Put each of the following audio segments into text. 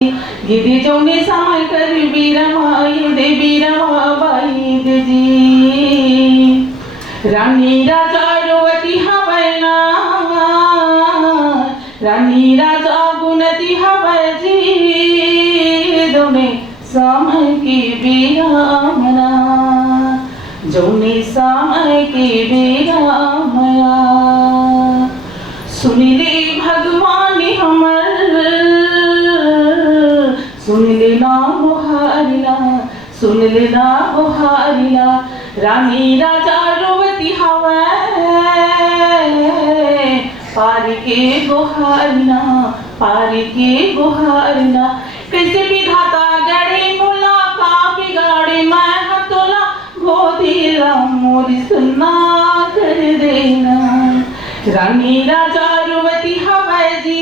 गिदी जौने समय कर बीरमा बाई जी रानी राजा रोवती हवैना रानी राजा गुणती हवै जी जौने समय की बीरामना जौने समय की बीरामया सुनिले भगवान हमर सुन लेना बुहारिला रानी राजा रोवती हवै पार के बुहारिला कैसे विधाता गड़े मोला का बिगाड़े मैं हतोला गोदिला मोरी सुना कर देना रानी राजा रोवती हवै जी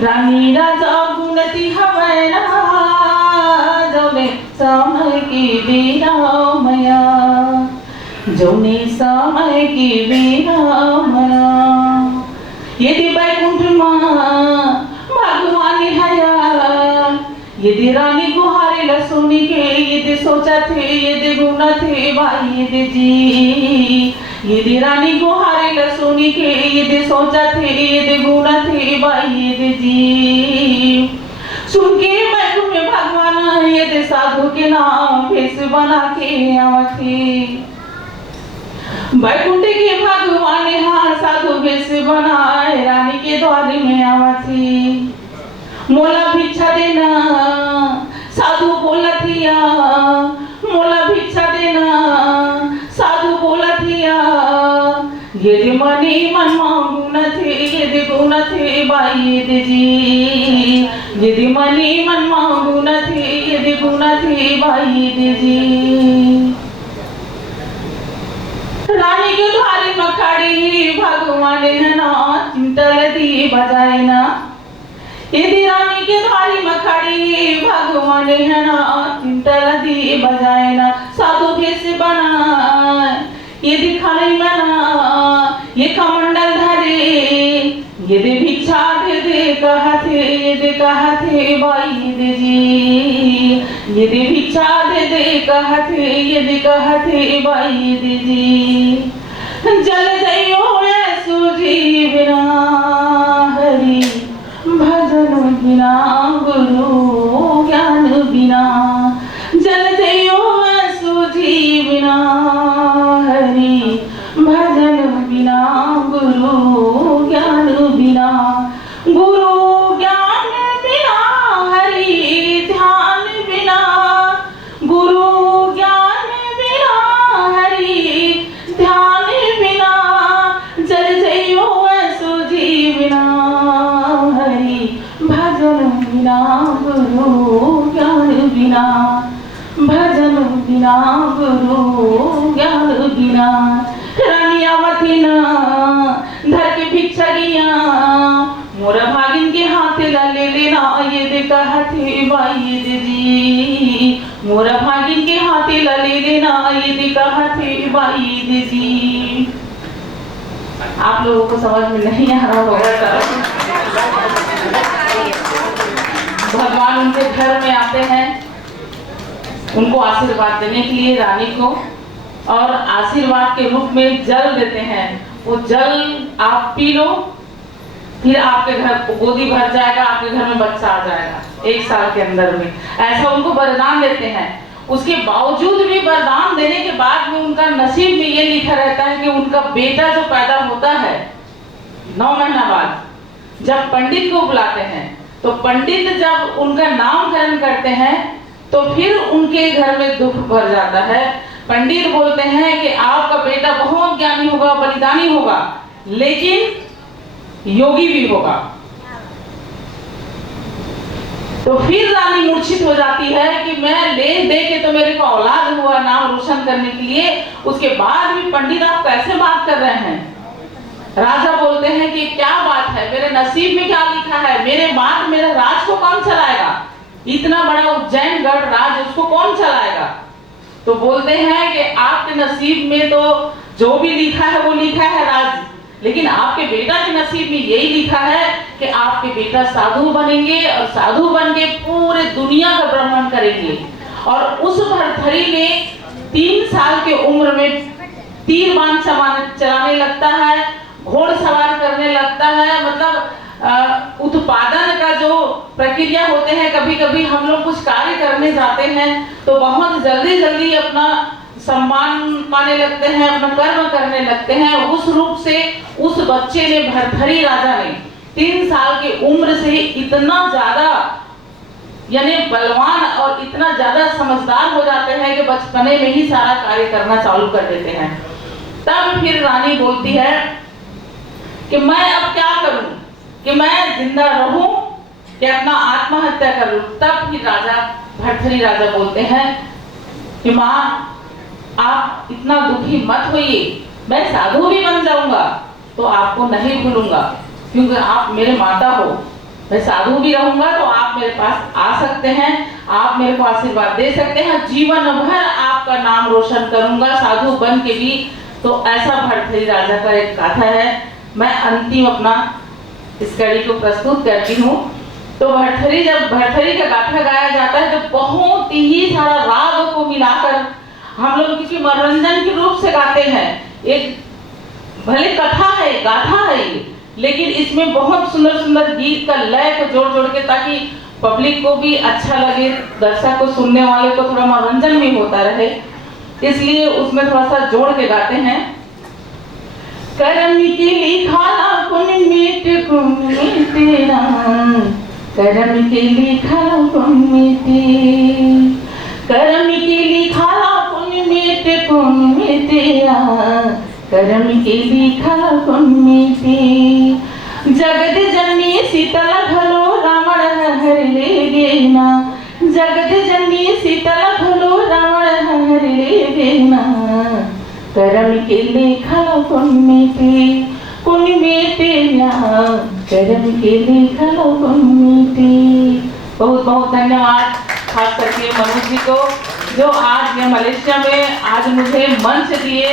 रानी राजा गुणती हवैना जौने समय की बीरामया जौने समय की बीरामया यदि बैकुंठ भगवान हया यदि रानी गुहारे लसुनी के यदि सोचा थे यदि गुना थे भाई यदि जी यदि रानी गुहारे लसुनी के यदि सोचा थे यदि गुना थे भाई यदि जी सुन के बैकुंठ में भगवान यदि साधु के नाम भेष बना के आवथे बैकुंठ के भगवान हाँ साधु भेष बनाए रानी के द्वार में आवथे मोला भिक्षा देना साधु बोला थिया मोला भिक्षा देना साधु बोला थिया यदि मनी मन मांगू न थे यदि गुण थे बाई यदि जी यदि मनी मन मांगू न थे यदि गुण थे बाई यदि जी रानी के द्वारे मखाड़ी भगवान है ना चिंतल दी बजाए ना यदि रानी के द्वारी मखाड़ी भगवान है ना चिंतल दी बजाए ना साधु भेष बनाए यदि खाने बना ये कमंडल धरे यदि भिक्षा दे कहते बाई यदि जी यदि भिक्षा दे कहते बाई यदि जी जल जइयो सुजीवना हरि भजन बिना गुरु ज्ञान बिना जल जइयो सुजीवना हरि भजन बिना गुरु ज्ञान बिना गुरु ज्ञान बिना हरि ध्यान बिना गुरु ज्ञान बिना हरि ध्यान बिना जल जइयो सुजीवना हरि भजन बिना गुरु ज्ञान बिना भजन बिना गुरु ज्ञान बिना रानी आवती ना धर के भिक्षा गिया मोरा भागिन के हाथ ले लेना ये दे कहते बाई ये जी मोरा भागिन के हाथ ले लेना ये दे कहते बाई ये जी आप लोगों को समझ में नहीं आ रहा होगा भगवान उनके घर में आते हैं उनको आशीर्वाद देने के लिए रानी को और आशीर्वाद के रूप में जल देते हैं वो जल आप पी लो फिर आपके घर गोदी भर जाएगा आपके घर में बच्चा आ जाएगा 1 साल के अंदर में ऐसा उनको वरदान देते हैं उसके बावजूद भी वरदान देने के बाद में उनका नसीब में ये लिखा रहता है कि उनका बेटा जो पैदा होता है 9 महीना बाद जब पंडित को बुलाते हैं तो पंडित जब उनका नामकरण करते हैं तो फिर उनके घर में दुख भर जाता है पंडित बोलते हैं कि आपका बेटा बहुत ज्ञानी होगा बलिदानी होगा लेकिन योगी भी होगा तो फिर रानी मूर्छित हो जाती है कि मैं ले दे के तो मेरे को औलाद हुआ नाम रोशन करने के लिए उसके बाद भी पंडित आप कैसे बात कर रहे हैं राजा बोलते हैं कि क्या बात है मेरे नसीब में क्या लिखा है मेरे बाद मेरे राज को कौन चलाएगा इतना बड़ा उज्जैन गढ़ राज उसको कौन चलाएगा तो बोलते हैं कि आपके नसीब में तो जो भी लिखा है वो लिखा है राज लेकिन आपके बेटा के नसीब में यही लिखा है कि आपके बेटा साधु बनेंगे और साधु बन के पूरे दुनिया का भ्रमण करेंगे। और उस भरथरी ने 3 साल की उम्र में तीर-बान चलाने लगता है, घोड़सवार करने लगता है। मतलब उत्पादन का जो प्रक्रिया होते हैं, कभी कभी हम लोग कुछ कार्य करने जाते हैं तो बहुत जल्दी जल्दी अपना सम्मान पाने लगते हैं, अपना कर्म करने लगते हैं। उस रूप से उस बच्चे ने, भरथरी राजा ने 3 साल की उम्र से ही इतना ज्यादा यानी बलवान और इतना ज्यादा समझदार हो जाते हैं कि बचपने में ही सारा कार्य करना चालू कर देते हैं। तब फिर रानी बोलती है कि मैं अब क्या करूं, कि मैं जिंदा रहूं कि अपना आत्महत्या करूं। तब फिर राजा, भरथरी राजा बोलते हैं कि माँ आप इतना दुखी मत होइए, मैं साधु भी बन जाऊंगा तो आपको नहीं भूलूंगा, क्योंकि आप मेरे माता हो। मैं साधु भी रहूंगा तो आप मेरे पास आ सकते हैं, आप मेरे को आशीर्वाद दे सकते हैं, जीवन भर आपका नाम रोशन करूंगा साधु बन के भी। तो ऐसा भरथरी राजा का एक गाथा है। मैं अंतिम अपना इस कड़ी को प्रस्तुत करती हूँ। तो भरथरी, जब भरथरी का गाथा गाया जाता है तो बहुत ही सारा राग को मिलाकर हम लोग किसी मनोरंजन के रूप से गाते हैं। एक भले कथा है, गाथा है ये, लेकिन इसमें बहुत सुंदर सुंदर गीत का लय को जोड़ जोड़ के, ताकि पब्लिक को भी अच्छा लगे, दर्शक को, सुनने वाले को थोड़ा मनोरंजन भी होता रहे, इसलिए उसमें थोड़ा सा जोड़ के गाते हैं। कर्म की लिखा कुन मीटे तेरा, कर्म की लिखा कुन मीटे, कर्म की लिखा कुन मीटे, कर्म की लिखा कुन मीटे। जगत जननी शीतल घलो रावण हर ले गेना, जगत जननी शीतल घलो रावण हर ले गेना। कर्म के लेखा कुन मीटे, कुन मीटे ना, कर्म के लेखा कुन मीटे। बहुत बहुत धन्यवाद खास करके मनोज जी को, जो आज मैं मलेशिया में आज मुझे मंच दिए,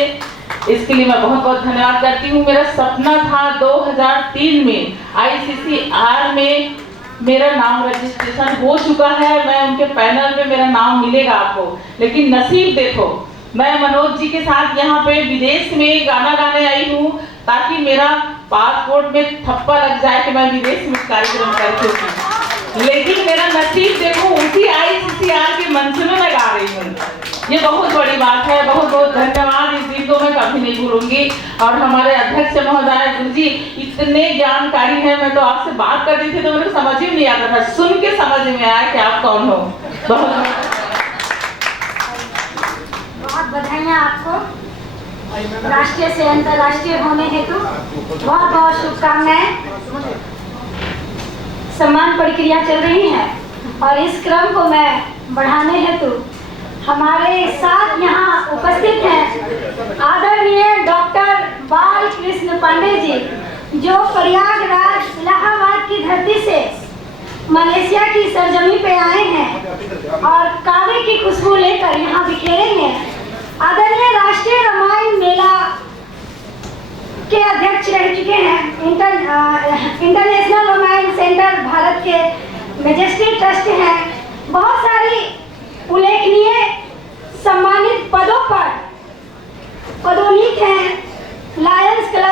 इसके लिए मैं बहुत बहुत धन्यवाद करती हूँ। मेरा सपना था 2003 में ICCR में मेरा नाम रजिस्ट्रेशन हो चुका है, मैं उनके पैनल में मेरा नाम मिलेगा आपको, लेकिन नसीब देखो मैं मनोज जी के साथ यहाँ पे विदेश में गाना गाने आई हूँ, ताकि मेरा पासपोर्ट में थप्पा लग जाए कि मैं विदेश में कार्यक्रम कर चुकी हूँ। लेकिन मेरा नसीब देखो उसी ICCR के मंच में मैं गा रही हूँ। ये बहुत बड़ी बात है। बहुत बहुत धन्यवाद, इस दिन को मैं कभी नहीं भूलूंगी। और हमारे अध्यक्ष महोदय गुरु जी इतने ज्ञानकारी हैं, मैं तो आपसे बात कर रही थी तो मेरे को समझ ही नहीं आता था, सुन के समझ में आया कि आप कौन हो। बहुत बधाइयाँ आपको राष्ट्रीय से अंतर्राष्ट्रीय होने हेतु, बहुत बहुत शुभकामनाएं। सम्मान प्रक्रिया चल रही है और इस क्रम को मैं बढ़ाने हेतु हमारे साथ यहाँ उपस्थित हैं आदरणीय डॉक्टर बाल कृष्ण पांडे जी, जो प्रयागराज इलाहाबाद की धरती से मलेशिया की सरजमी पे आए हैं और कावे की खुशबू लेकर यहाँ बिखेरेंगे। आदरणीय राष्ट्रीय रामायण मेला के अध्यक्ष रह चुके हैं, इंटरनेशनल रामायण सेंटर भारत के मेजेस्टी ट्रस्ट हैं। बहुत सारी उल्लेखनीय सम्मानित पदों पर पदोन्नत हैं। Lions club